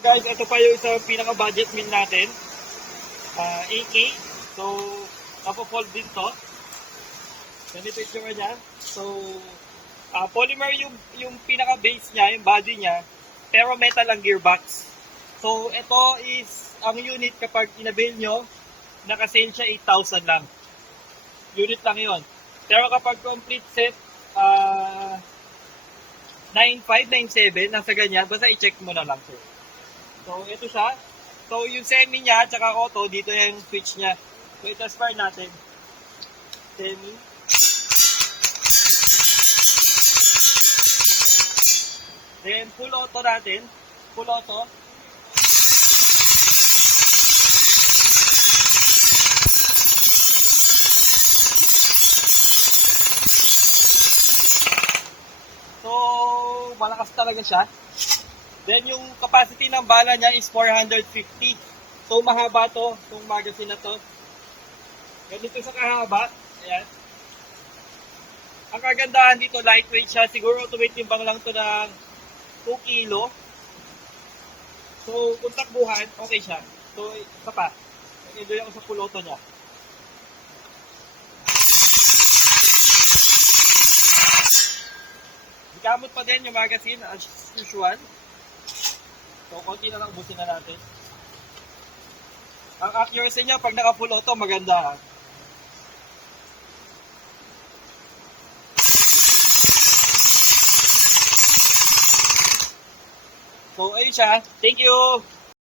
Guys, ito pa yung isang pinaka-budget meal natin. AK. So, napo-fold din to. Ganito yung tsura niya. So, polymer yung pinaka-base niya, yung body niya. Pero metal ang gearbox. So, ito is ang unit kapag inabil nyo, naka-sale siya 8,000 lang. Unit lang yon. Pero kapag complete set, 9,500, 9,700, nasa ganyan, basta i-check mo na lang, sir. So, ito siya. So, yung semi niya, tsaka auto, dito yung switch niya. So, ito spare natin. Semi. Then, full auto natin. Full auto. So, malakas talaga siya. Then, yung capacity ng bala niya is 450. So, mahaba to, itong magazine na to. Ganito sa kahaba. Ayan. Ang kagandahan dito, lightweight siya. Siguro, tumitimbang lang to ng 2 kilo. So, kung takbuhan, okay siya. So, isa pa. Nag-enjoy ako sa puloto niya. Gamot pa din yung magazine as usual. So, konti na lang ubusin na natin. Ang accuracy niya, pag naka-full auto, maganda. So, ayun siya. Thank you!